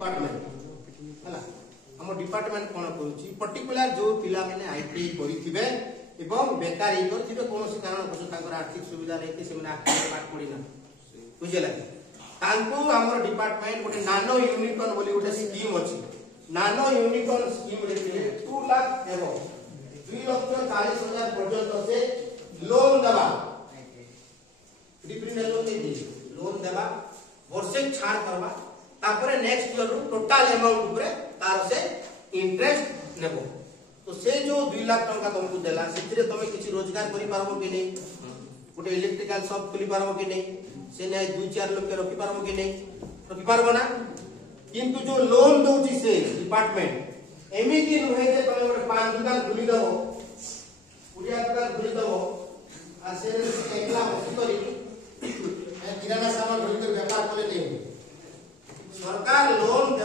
department हला हम department कोन करूची पर्टिकुलर जो पिला माने आईटी करिथिबे एवं बेकारी करथिबे कोनोसी कारण बस ताकर आर्थिक सुविधा नै से माने आर्थिक पाठ पढिना बुझेला तांको हमर डिपार्टमेंट गोटे नानो यूनिकॉर्न बोली गोटे स्कीम अछि नानो यूनिकॉर्न स्कीम रे 2 लाख एवं 2,40,000 पर्यंत से लोन देबा डिप्रिमिनल लोन देबा वर्षे छाड़ करबा तापरे नेक्स्ट ईयर टोटल अमाउंट ऊपर तार से इंटरेस्ट नेबो तो से जो 2 लाख टंका तुमको देला सेतिरे तमे किछि रोजगार करि पारबो कि नै गोटे इलेक्ट्रिकल शॉप खुली पारबो कि नै से नै 2-4 लोग के रखि पारबो कि नै रखि पारबो ना किंतु जो लोन दोची से डिपार्टमेंट एमिति नुहे जे तमे गोटे पान दुकान खुली दबो पुरिया दुकान खुली दबो आ से एकला बसी करी किराना सामान धरि के व्यापार करे नै सरकार लोन